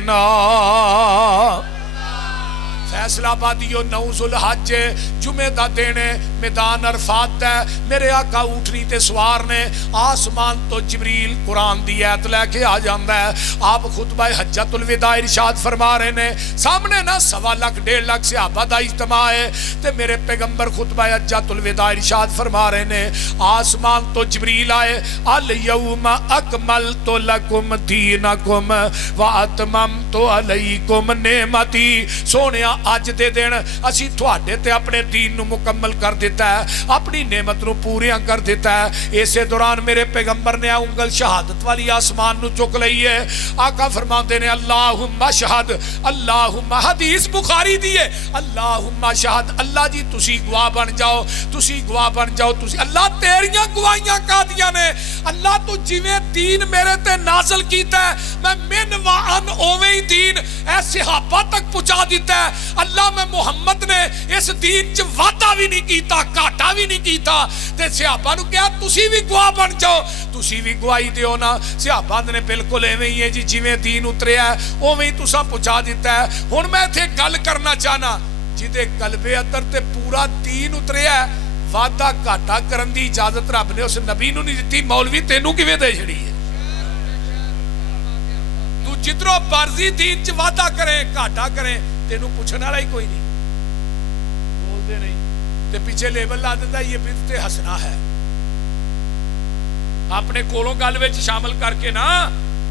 دینا فیصلہ آبادیو 9 ذوالحج جمعے دا دینے میدان عرفات ہے میرے آقا اونٹنی تے سوار نے آسمان تو جبریل قرآن دی ایت لے کے آ جاندہ ہے آپ خطبہ حجت الوداع ارشاد فرما رہے نے سامنے نا 1.25 لاکھ 1.5 لاکھ صحابہ دا اجتماع ہے تے میرے پیغمبر خطبہ حجت الوداع ارشاد فرما رہے نے آسمان تو جبریل آئے الیوم اکملت لکم دینکم واتممت علیکم نعمتی سونیا آج دے دین اسی تھوڑے تے اپنے دین نو مکمل کر دیتا ہے اپنی نعمت نو پوریاں کر دیتا ہے اسے دوران میرے پیغمبر نے انگل شہادت والی آسمان نو چک لئی ہے آقا فرماتے نے اللہم شہد اللہم حدیث بخاری دیئے اللہم شہد اللہ جی تسی گواہ بن جاؤ تسی گواہ بن جاؤ تسی اللہ تیریاں گواہیاں کا دیا نے اللہ تو جویں دین میرے تے نازل کیتا ہے میں من وعن اویں ہی دین اے صحابہ تک پہنچا دیتا ہے اللہ میں محمد نے اس دین چ وعدہ بھی نہیں کیتا گھاٹا بھی نہیں کیتا تے صحابہ نو کہا تسی بھی گواہ بن جاؤ تسی بھی گواہی دیو نا صحابہ نے بالکل ایویں ہی ہے جی جویں دین اتریا ہے اوویں ہی تساں پہنچا دیتا ہے ہن میں ایتھے گل کرنا چاہنا جدے قلب اندر تے پورا دین اتریا ہے وعدہ گھاٹا کرن دی اجازت رب نے اس نبی نو نہیں دتی مولوی تینوں کیویں دے چھڑی ہے تو جتنا مرضی دین چ وعدہ کرے گھاٹا کرے تینوں پوچھنے والا ہی کوئی نہیں بولتے نہیں تے پیچھے لیبل لا دیتا یہ بدعت حسنہ ہے اپنے کولوں گل وچ شامل کر کے نا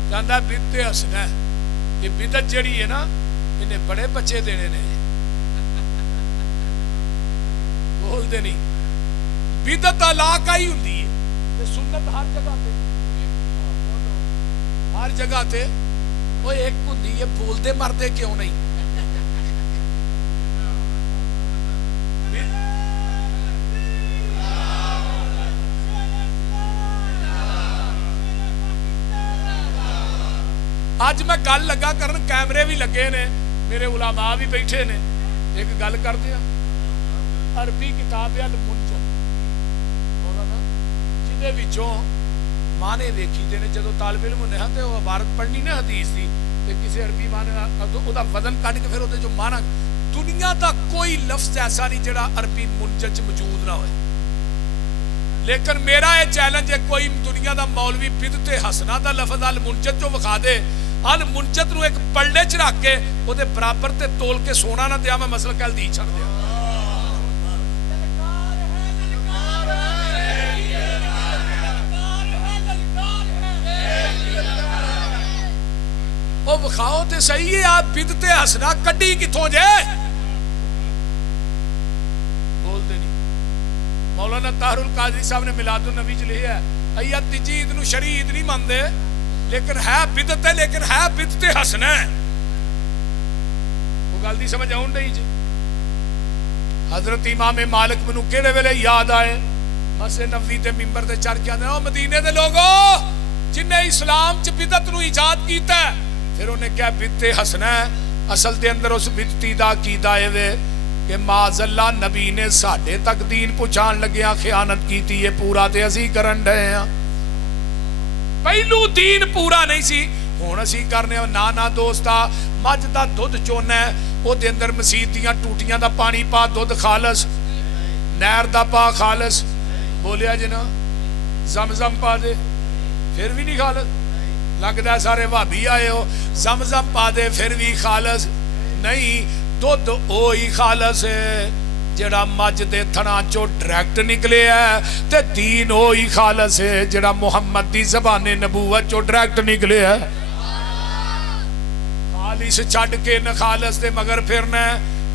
کہندا بدعت حسنہ ہے یہ بدعت جڑی ہے نا انہیں بڑے بچے دینے نے بولتے نہیں بدعت علاقہ ہی ہوندی ہے تے سنت ہر جگہ تے ہر جگہ تے وہ ایک ہوندی ہے بولدے مردے کیوں نہیں آج میں گل لگا کرن کیمرے بھی لگے نے میرے علماء بھی بیٹھے نے ایک گل کر دیا عربی کتاب ہے المنجد مولانا جدے وچوں معنی ویکھی دے نے جدوں طالب علم نے تے وہ عبارت پڑھنی نا حدیث دی تے کسی عربی معنی او دا وزن کڈ کے پھر او دے جو معنی دنیا دا کوئی لفظ ایسا نہیں جڑا عربی منجد چ موجود نہ ہوئے لیکن میرا یہ چیلنج ہے کوئی دنیا دا مولوی بدعت حسنہ دا لفظ المنجد جو وکھا دے المنجد نو ایک پلڑے چ رکھ کے او دے برابر تے تول کے سونا نہ دیا میں مسئلہ کل دی چھڑ دیا او وکھاؤ تے صحیح ہے آپ بدعت حسنہ کڈی کتھوں جے بولتے نہیں مولانا طاہر القادری صاحب نے میلاد النبی چ لکھا ہے ایت تیجی عید نو شرعی عید نہیں مانتے لیکن ہے بدعت ہے لیکن ہے بدعت حسنہ ہے وہ گل دی سمجھ آؤں نہیں جی حضرت امام مالک منو کیڑے ویلے یاد آئے مسجد نبوی تے منبر تے چڑھ کے آندے او مدینے دے لوگو جن نے اسلام چ بدعت نو ایجاد کیتا ہے پھر انہیں کیا بدعت حسنہ ہے اصل دے اندر اس بدعتی دا عقیدہ ہے کہ معاذ اللہ نبی نے ساڈے تک دین پہنچان لگیا خیانت کیتی ہے پورا تے اسی کرن رہے ہیں پہلو دین پورا نہیں سی ہن اسی کرنے نا دوستا مجھ دا دودھ چونا ہے او دے اندر مسجد دیاں ٹوٹیاں دا پانی پا دودھ خالص نہر دا پا خالص بولیا جی نا زمزم پا دے پھر بھی نہیں خالص لگتا ہے سارے بھابی آئے ہو زمزم پا دے پھر بھی خالص نہیں دودھ اوہی خالص ہے جڑا مجھ دے تھنا چو ڈائریکٹ نکلے ہے تے دین ہوئی خالص ہے جڑا محمد دی زبان نبوت چو ڈائریکٹ نکلے ہے خالص چھڑ کے نہ خالص دے مگر پھرنا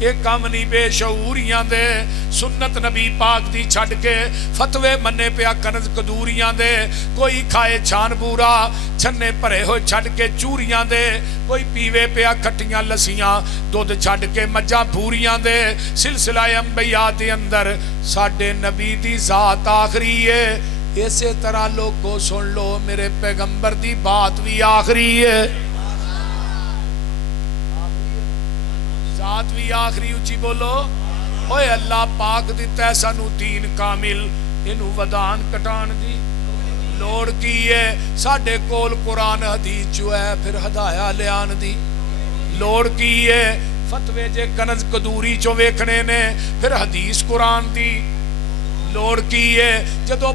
ایک کام نہیں بے شعوریاں دے سنت نبی پاک دی چھڑ کے فتوے منے پیا کنز قدوریاں دے کوئی کھائے چھان بورا چھنے پرے ہوئے چھڑ کے چوریاں دے کوئی پیوے پیا کھٹیاں لسیاں دودھ چھڑ کے مجھا بھوریاں دے سلسلہ انبیاء دے اندر ساڑھے نبی دی ذات آخری ہے اسی طرح لوگوں سن لو میرے پیغمبر دی بات بھی آخری ہے ذات بھی آخری اچھی بولو اوے اللہ پاک دیتا ہے سانو دین کامل انہوں ودان کٹان دی لوڑ کی ہے ساڑھے کول قرآن حدیث جو ہے پھر ہدایہ لیان دی ਲੋੜ ਕੀ ਹੈ ਫਤਵੇ ਜੇ ਕਨਜ਼ ਕਦੂਰੀ ਚੋਂ ਵੇਖਣੇ ਨੇ ਫਿਰ ਹਦੀਸ ਕੁਰਾਨ ਦੀ ਲੋੜ ਕੀ ਹੈ ਜਦੋਂ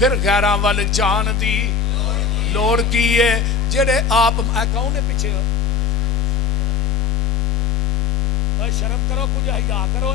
ਫਿਰ ਗੈਰਾਂ ਵੱਲ ਜਾਣ ਦੀ ਲੋੜ ਕੀ ਹੈ ਜਿਹੜੇ ਆਪ ਕੌਣ ਨੇ ਪਿੱਛੇ ਸ਼ਰਮ ਕਰੋ ਕੁਝ ਹਿਆ ਕਰੋ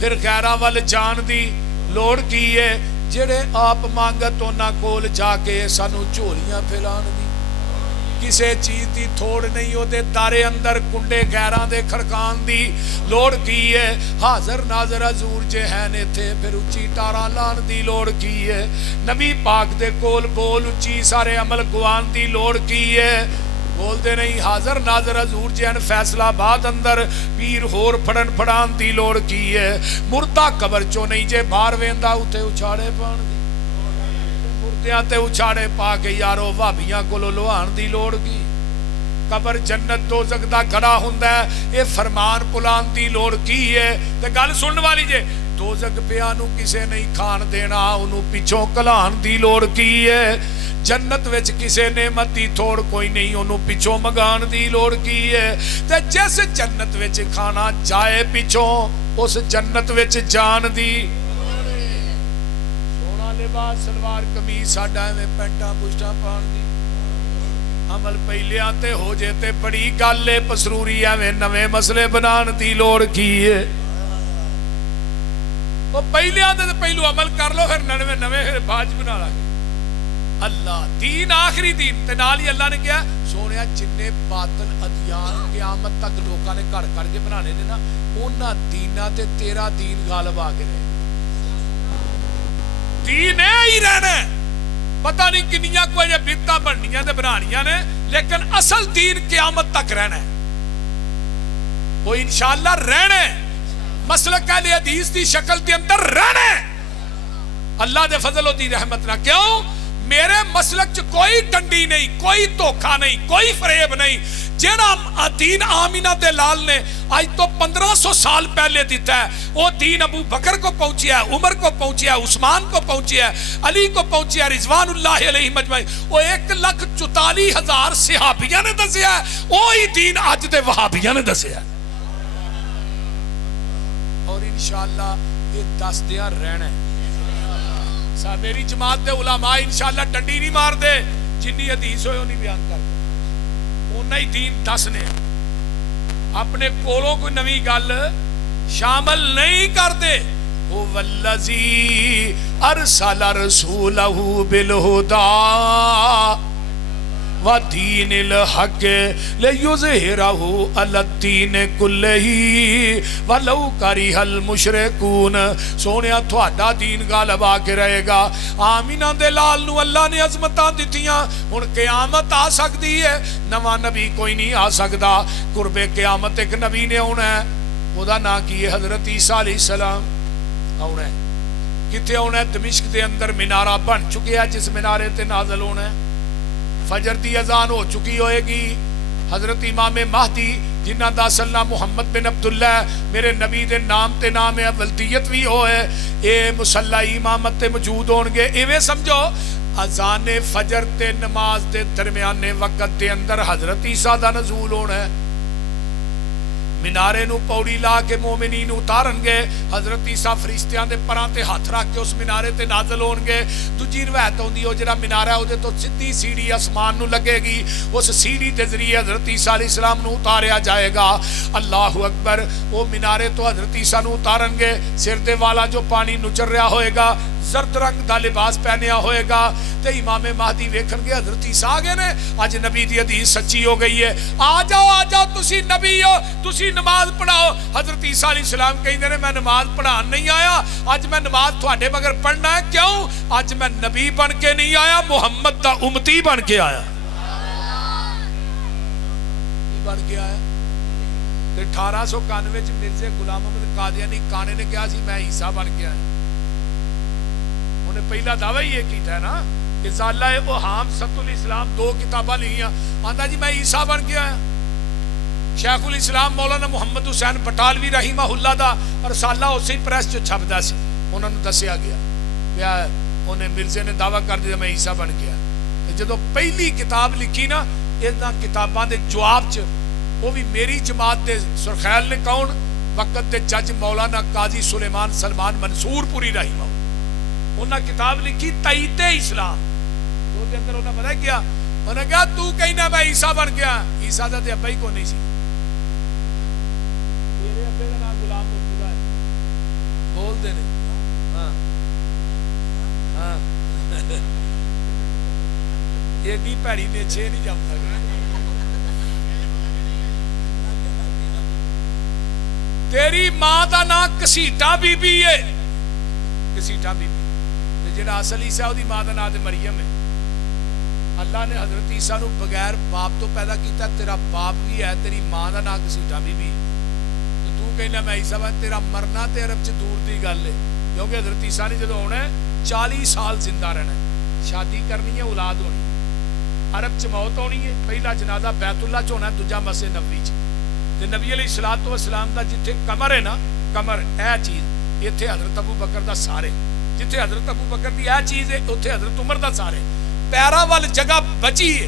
ਫਿਰ ਗੈਰਾਂ ਵੱਲ ਜਾਣ ਦੀ ਲੋੜ ਕੀ ਹੈ ਜਿਹੜੇ ਆਪ ਮੰਗਤ ਉਹਨਾਂ ਕੋਲ ਜਾ ਕੇ ਸਾਨੂੰ ਝੋਲੀਆਂ ਫੈਲਾਣ ਦੀ ਕਿਸੇ ਚੀਜ਼ ਦੀ ਥੋੜ ਨਹੀਂ ਉਹਦੇ ਦਾਰੇ ਅੰਦਰ ਕੁੰਡੇ ਗੈਰਾਂ ਦੇ ਖੜਕਾਣ ਦੀ ਲੋੜ ਕੀ ਹੈ ਹਾਜ਼ਰ ਨਾਜ਼ਰ ਹਜ਼ੂਰ ਜੇ ਹੈ ਨੇ ਇੱਥੇ ਫਿਰ ਉੱਚੀ ਟਾਰਾਂ ਲਾਣ ਦੀ ਲੋੜ ਕੀ ਹੈ ਨਬੀ ਪਾਕ ਦੇ ਕੋਲ ਬੋਲ ਉੱਚੀ ਸਾਰੇ ਅਮਲ ਗਵਾਉਣ ਦੀ ਲੋੜ ਕੀ ਹੈ بولتے نہیں حاضر ناظر حضور جین فیصلہ اندر پیر ہور پھڑن پھڑان دی لوڑ کی ہے مردہ قبر چو نہیں جے بار ویندا اتے اچھاڑے پان دی مردیاں تے اچھاڑے پا کے یارو وابیاں کو لوہان دی لوڑ کی قبر جنت دوزخ دا گھڑا ہوندا ہے اے فرمان پلان دی لوڑ کی ہے تے گل سنن والی جے دوزخ پیا نو کسے نہیں کھان دینا انہوں پچھوں کلان دی لوڑ کی ہے جنت وچ کسے نعمت دی تھوڑ کوئی نہیں انہوں پچھوں مگان دی لوڑ کی ہے تے جیسے جنت وچ کھانا جائے پچھوں اس جنت وچ جان دی سونا لباس سلوار قمیص ساڈا میں پینٹاں پشٹاں پان دی عمل پہلے آتے ہو جیتے بڑی گالے پسروری میں نوے مسئلے بنان دی لوڑ کی ہے وہ پہلے آتے تو پہلو عمل کر لو پھر نوے نوے پھر باج بنا لگے اللہ دین آخری دین تے نال ہی اللہ نے کیا سونیا جننے باطل ادیان قیامت تک لوکاں نے کر کر کے بنانے نے نا انہاں دینا تے تیرا دین غالب آ کے رہے دین ہی رہنا پتہ نہیں کنیاں کوئی یہ بدعتاں بننیاں تے بنانیاں نے لیکن اصل دین قیامت تک رہنا ہے وہ انشاءاللہ رہنا ہے مسلک اہل حدیث دی شکل دے اندر رہنا ہے اللہ دے فضل و دی رحمت نہ کیوں میرے مسلک چ کوئی ڈنڈی نہیں کوئی دھوکا نہیں کوئی فریب نہیں جیڑا دین آمینہ دے لال نے آج تو 1500 سال پہلے دیتا ہے وہ دین ابو بکر کو پہنچیا ہے عمر کو پہنچیا ہے عثمان کو پہنچیا ہے علی کو پہنچیا ہے رضوان اللہ علیہ مجمعین وہ 1,44,000 صحابیہ نے دسیا ہے وہی دین آج دے وہابیہ نے دسیا ہے اور انشاءاللہ یہ دس دیاں رہنا ہے میری جماعت دے علماء انشاءاللہ ڈنڈی نہیں مار دے جنی حدیث ہوئے انہیں بیان کر دے انہیں ہی دین دس نے اپنے کولوں کو نوی گل شامل نہیں کر دے وَالَّذِي أَرْسَلَ رَسُولَهُ بِالْهُدَى وَدِينِ الْحَقِّ لِيُظْهِرَهُ عَلَى الدِّينِ كُلِّهِ وَلَوْ كَرِهَ الْمُشْرِكُونَ سونیا تھوڑا دین غالب آ کے رہے گا آمینہ دے لال نو اللہ نے عظمتاں دتیاں ہن قیامت آ سکتی ہے نواں نبی کوئی نہیں آ سکدا قرب قیامت ایک نبی نے ہونا ہے خدا نہ کی حضرت عیسیٰ علیہ السلام ہونا ہے کتے ہونا ہے دمشق دے اندر منارہ بن چکے ہے جس منارے تے نازل ہونا ہے فجر دی اذان ہو چکی ہوئے گی حضرت امام مہدی جنہ دا اصل نام محمد بن عبداللہ میرے نبی دے نام تے نام ولدیت بھی ہوئے اے مصلی امامت تے موجود ہونگے ایویں سمجھو اذان فجر تے نماز دے درمیان وقت دے اندر حضرت عیسیٰ دا نزول ہونا ہے منارے نو پوڑی لا کے مومنین اتارن گے حضرت عیسیٰ فرشتیاں دے پران تے ہاتھ رکھ کے اس منارے تے نازل ہون گے دوجی روایت ہوندی ہو جڑا منارہ ہے اودے تو سیدھی سیڑھی آسمان نو لگے گی اس سیڑھی دے ذریعے حضرت عیسیٰ علیہ السلام نو اتاریا جائے گا اللہ اکبر وہ منارے تو حضرت عیسیٰ نو اتارن گے سر دے والا جو پانی نچر رہا ہوئے گا زرد رنگ دا لباس پہنیا ہوئے گا تے امام مہدی ویکھن گے حضرت عیسیٰ آگے نے آج نبی دی حدیث سچی ہو گئی ہے آ جاؤ تسی نبی ہو تسی نماز پڑھاؤ حضرت عیسیٰ علیہ السلام کہیں دے میں نماز پڑھان نہیں آیا آج میں نماز تھوڑے بغیر پڑھنا ہے کیوں آج میں نبی بن کے نہیں آیا محمد دا امتی بن کے آیا بن کے آیا 1891 مرزا غلام محمد قادیانی کانے نے کہا سی میں عیسیٰ بن کے آیا پہلا دعویٰ یہ کیتا ہے نا کہ ازالہ اوہام سبت الاسلام 2 کتابہ لکھیاں آندہ جی میں عیسیٰ بن کے آیا شیخ الاسلام مولانا محمد حسین بٹالوی رحمہ اللہ دا رسالہ اسی پریس جو چھپ دا سی انہوں نے دسیا گیا کیا انہیں مرزے نے دعویٰ کر دیا میں عیسیٰ بن گیا. جدو پہلی کتاب لکھی نا انہاں کتاباں دے جواب چ وہ بھی میری جماعت دے سرخیل نے کون وقت دے جج مولانا قاضی سلیمان سلمان منصور پوری رحمہ انہاں کتاب لکھی تائید اسلام. وہ دے اندر انہاں پتہ کیا انہاں کہا تو کہنا میں عیسیٰ بن گیا. عیسیٰ دا تے ابا ہی کو نہیں سی. میرے ابے دا نام غلام مرتضیٰ ہے. بول دے نہیں ہاں ہاں ایڈی پیڑی نے چھے نہیں جم سکتا. تیری ماں دا نام کسیٹا بی بی ہے. کسیٹا بی بی جڑا اصل عیسیٰ دی ماں دا نام تے مریم ہے. اللہ نے حضرت عیسیٰ نو بغیر باپ تو پیدا کیتا. تیرا باپ بھی ہے تیری ماں دا نام کسیٹا بی بی. تو کہنا میں عیسیٰ بن تیرا مرنا تے عرب چ دور دی گل ہے. کیونکہ حضرت عیسیٰ نے جدو ہونا ہے 40 سال زندہ رہنا ہے. شادی کرنی ہے اولاد ہونی عرب چ موت ہونی ہے. پہلا جنازہ بیت اللہ چ ہونا ہے دوجا مسجد نبوی چ. تے نبی علیہ الصلوۃ والسلام دا جتھے کمر ہے نا کمر اے چیز ایتھے حضرت ابو بکر دا سارے. جتھے حضرت ابو بکر دی اے چیز ہے اوتھے حضرت عمر دا سارے. پیرا وال جگہ بچی ہے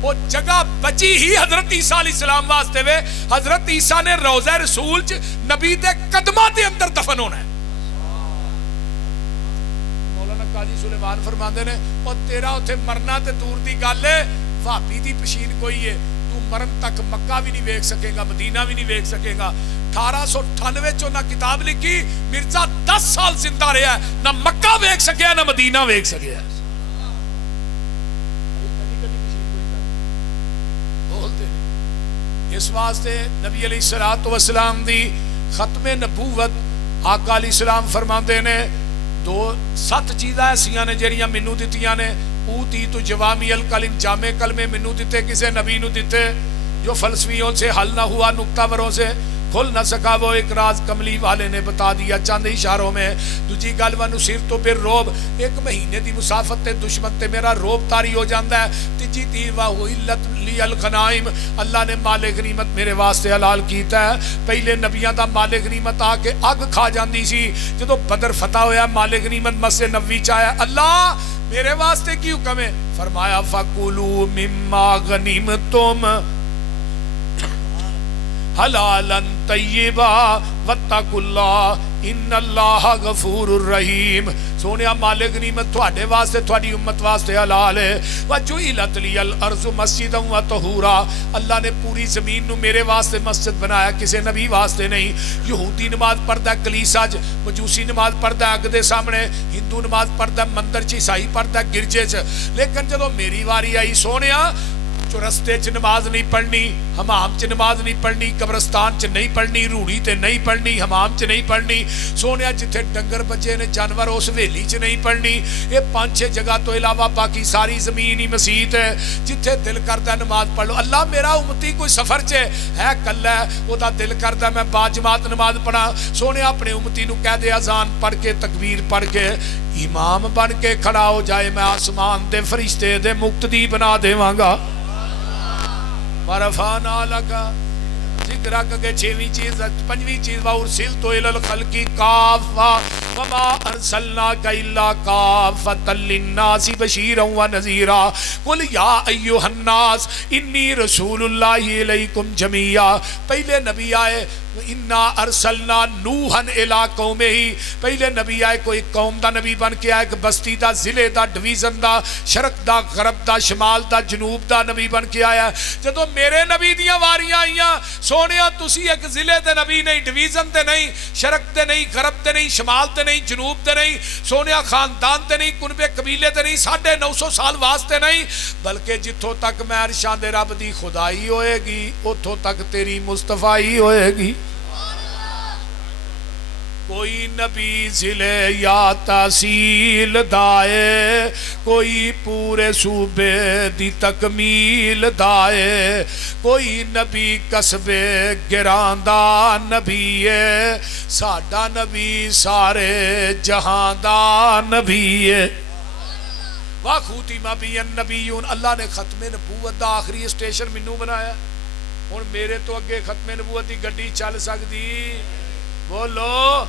وہ جگہ بچی ہی حضرت عیسیٰ علیہ السلام واسطے وے. حضرت عیسیٰ نے روضہ رسول چ نبی دے قدماں دے اندر دفن ہونا ہے. مولانا قاضی سلیمان فرماندے نے او تیرا اوتھے مرنا تے دور دی گل ہے. وہابی دی پشین کوئی ہے تو مرن تک مکہ بھی نہیں ویکھ سکے گا مدینہ بھی نہیں ویکھ سکے گا. 1898 چ نہ کتاب لکھی مرزا 10 سال زندہ رہا ہے نہ مکہ ویکھ سکیا نہ مدینہ ویکھ سکیا. اس واسطے نبی علیہ الصلوۃ والسلام دی ختم نبوت آقا علیہ السلام فرماندے نے 7 چیزاں ایسیاں نے جڑیاں مینوں دتیاں نے. اوتی تو جوامی الکلم جامع کلمے مینوں دتے کسے نبی نو دتے جو فلسفیوں سے حل نہ ہوا نکتہ وروں سے کھل نہ سکا وہ ایک راز کملی والے نے بتا دیا چند اشاروں میں. دوجی گل ونو صرف تو پھر روب 1 مہینے دی مسافت تے دشمن تے میرا روب تاری ہو جاندا ہے. تیجی تیر واہ علت لی الغنائم اللہ نے مال غنیمت میرے واسطے حلال کیتا ہے. پہلے نبیاں دا مال غنیمت آ کے اگ کھا جاندی سی. جدوں بدر فتح ہویا مال غنیمت مسجد نبوی چ آیا. اللہ میرے واسطے کی حکم ہے فرمایا فَقُلُوا مِمَّا غَنِمْتُمْ حلالا طیبا واتقوا اللہ ان اللہ غفور الرحیم. سونیا مال غنیمت تھوڑے واسطے تھوڑی امت واسطے حلال ہے. وَجُعِلَتْ لِيَ الْأَرْضُ مَسْجِدًا وَطَہُورًا اللہ نے پوری زمین نو میرے واسطے مسجد بنایا کسے نبی واسطے نہیں. یہودی نماز پڑھدا ہے کلیسا چ مجوسی نماز پڑھدا ہے اگ دے سامنے ہندو نماز پڑھدا ہے مندر چ عیسائی پڑھدا ہے گرجے چ. لیکن جدو میری واری آئی سونیا چرستے چ نماز نہیں پڑھنی حمام چ نماز نہیں پڑھنی قبرستان چ نہیں پڑھنی روڑی تے نہیں پڑھنی حمام چ نہیں پڑھنی. سونیا جتھے ڈنگر بچے نے جانور اس ویلی چ نہیں پڑھنی. یہ 5-6 جگہ تو علاوہ باقی ساری زمین ہی مسجد ہے جتھے دل کردا نماز پڑھ لو. اللہ میرا امتی کوئی سفر چ ہے کلا ہے او دا دل کردا میں با جماعت نماز پڑھا. سونیا اپنے امتی نو کہہ دے اذان پڑھ کے تکبیر پڑھ کے امام بن کے کھڑا ہو جائے میں آسمان دے فرشتے دے مقتدی بنا دیواں گا. ورفعنا لک ذکرک کے 6ویں چیز 5ویں چیز وارسلت الی الخلق کافہ وما ارسلناک الا کافۃ للناس بشیرا ونذیرا قل یا ایھا الناس انی رسول اللہ الیکم جمیعا. پہلے نبی آئے انا ارسلنا نوحا الی قومہ پہلے نبی آئے کوئی قوم دا نبی بن کے آئے ایک بستی دا ضلع دا ڈویژن دا شرق دا غرب دا شمال دا جنوب دا نبی بن کے آیا. جدو میرے نبی دیاں واریاں آئیاں سونیا تسی ایک ضلع دے نبی نہیں ڈویژن تے نہیں شرق تے نہیں غرب تے نہیں شمال تے نہیں جنوب تے نہیں سونیا خاندان تے نہیں کنبے قبیلے تے نہیں 950 سال واسطے نہیں بلکہ جتھوں تک میں ارشاد رب دی خدائی ہوئے گی اتھوں تک تیری مصطفائی ہوئے گی. کوئی نبی ضلع یا تحصیل دائے کوئی پورے صوبے دی تکمیل دائے کوئی نبی قصبے گراندہ نبی ہے ساڈا نبی سارے جہاں دا نبی ہے. وَخُوتِمَ بِهِ النَّبِيُّونَ اللہ نے ختم نبوت دا آخری اسٹیشن مینوں بنایا. ہن میرے تو اگے ختم نبوت دی گڈی چل سکدی بولو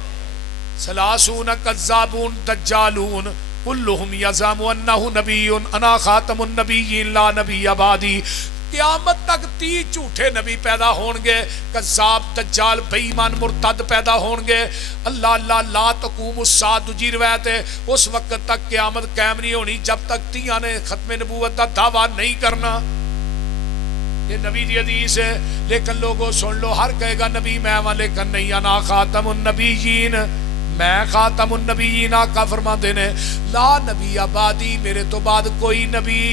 سلاسون کذابون دجالون کلہم یزعم انہ نبی انا خاتم النبیین لا نبی بعدی. قیامت تک 30 جھوٹے نبی پیدا ہون گے، کذاب دجال بے ایمان مرتد پیدا ہون گے. اللہ اللہ لا تقوم الساعۃ دوجی روایت ہے اس وقت تک قیامت قائم نہیں ہونی جب تک 30 نے ختم نبوت کا دعویٰ نہیں کرنا. یہ نبی دی حدیث ہے. لیکن لوگوں سن لو، ہر کہے گا نبی میں ہوں، لیکن نہیں، انا خاتم النبیین، میں خاتم النبیین. آقا فرماتے ہیں لا نبی بعدی، میرے تو بعد کوئی نبی.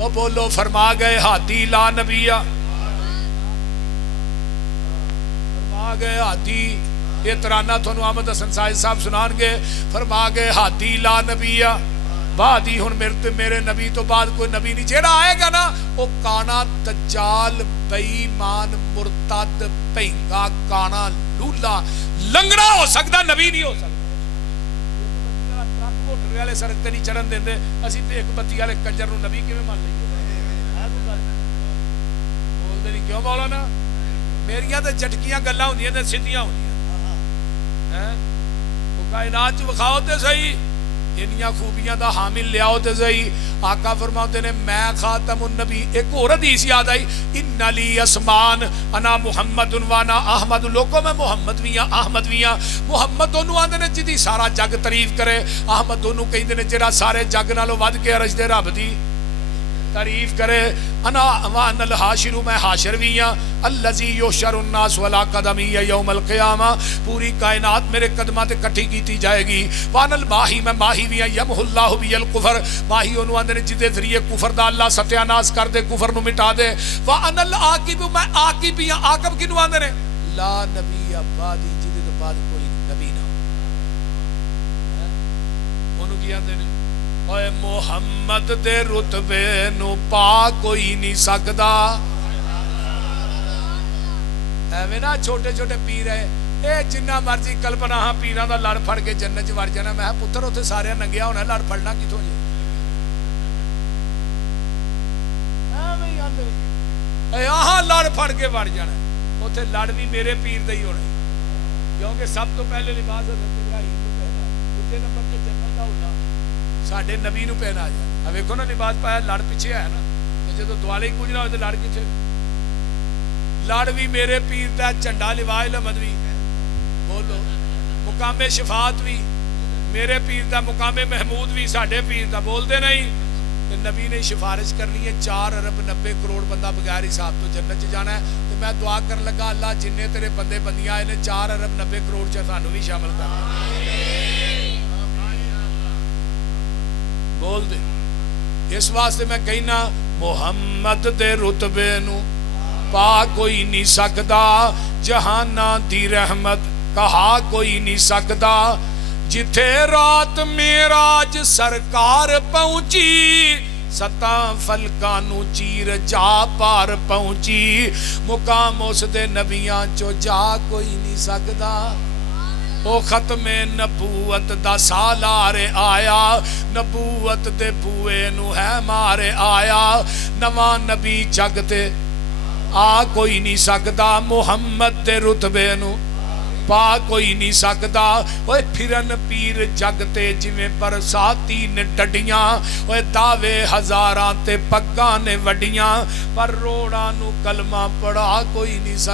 او بولو فرما گئے ہادی لا نبی، فرما گئے ہادی. یہ ترانہ تھانوں احمد حسن ساجد صاحب سنان گے. فرما گئے ہادی لا نبی بعدی. ہن میرے نبی تو بعد کوئی نبی نہیں. جیڑا آئے گا نا وہ کانا دجال بے ایمان مرتد پہنگا کانا لولا لنگڑا ہو سکتا، نبی نہیں ہو سکتا. والے سڑک تے نہیں چڑھن دیندے، اسی تے ایک بتی والے کنجر نو نبی کیویں مان لئیے؟ بولدے نہیں کیوں مولانا؟ میریاں تے جھٹکیاں گلاں ہوندیاں تے سیدھیاں ہوندیاں. او کائنات چ وکھاؤ تے صحیح، انیاں خوبیاں دا حامل لیاؤ تے صحیح. آقا فرماتے نے میں خاتم النبی. ایک اور حدیث یاد آئی، ان لی اسمان انا محمد وانا احمد. لوگوں میں محمد بھی ہاں احمد بھی ہاں. محمد انہوں آندے نے جدی سارا جگ تعریف کرے، احمد انہوں کہندے نے جڑا سارے جگ نالوں ود کے عرش دے رب دی تعریف کرے. انا وانا الحاشر، میں حاشر بھی ہاں. الذی یحشر الناس ولا قدمی یوم القیامہ، پوری کائنات میرے قدماں تے کٹھی کیتی جائے گی. وانا الماہی، میں ماہی بھی ہاں. یمحو اللہ بی الکفر، ماہی انہوں آندے نے جدے ذریعے کفر دا اللہ ستیہ ناس کر دے، کفر نو مٹا دے. وانا العاقب، میں عاقب بھی ہاں. عاقب کنوں آندے نے؟ لا نبی بعدی، جدے تو بعد کوئی نبی نہ. انہوں کی آندے نے اے محمد دے رتبے نو پا کوئی نہیں سکدا. ایویں نا چھوٹے چھوٹے پیر ہے، اے جنہ مرضی کلپنا ہاں پیراں دا لڑ پھڑ کے جنت چ وڑ جانا. میں پتر اوتھے سارے ننگیا ہونا، لڑ پھڑنا کتھوں جی؟ ایویں آندے اے آہاں لڑ پھڑ کے وڑ جانا، اوتھے لڑ بھی میرے پیر دا ہی ہونا، کیونکہ سب تو پہلے لباس حضرت ابراہیم کو پہنا، دوسرے نمبر تے جنت دا ہونا ساڈے نبی نو پہنا جائے. ویکھو نا لباس پایا، لڑ پیچھے ہے نا. جدو دوالے ہی کچھ نہ ہوئے تو لڑ کتنے؟ لڑ بھی میرے پیر دا جھنڈا لواء احمد بھی. بولو مقام شفاعت بھی میرے پیر دا، مقام محمود بھی ساڈے پیر دا. بولتے نہیں کہ نبی نے سفارش کرنی ہے 4 ارب 90 کروڑ بندہ بغیر حساب تو جنت چ جانا ہے. تو میں دعا کر لگا اللہ جننے تیرے بندے بندیاں آئے نے 4 ارب 90 کروڑ چ سانو بھی شامل کر. بول دے. اس واسطے میں کہنا محمد دے رتبے نو پا کوئی نہیں سکدا، جہاناں دی رحمت کہا کوئی نہیں سکدا. جتھے رات معراج سرکار پہنچی، 7 فلکاں نو چیر جا پار پہنچی. مقام اس دے نبیاں چو جا کوئی نہیں سکدا. او ختم نبوت دا سالار آیا، نبوت دے بوئے نو ہے مارے آیا. نواں نبی جگ تے آ کوئی نہیں سکدا، محمد دے رتبے نو پا کوئی نہیں سکدا. اوے پھرن پیر جگ تے جویں برساتی نے ڈڈیاں، اوے دعوے ہزاراں تے پگاں نے وڈیاں، پر روڑاں نو کلمہ پڑھا کوئی نہیں سکدا.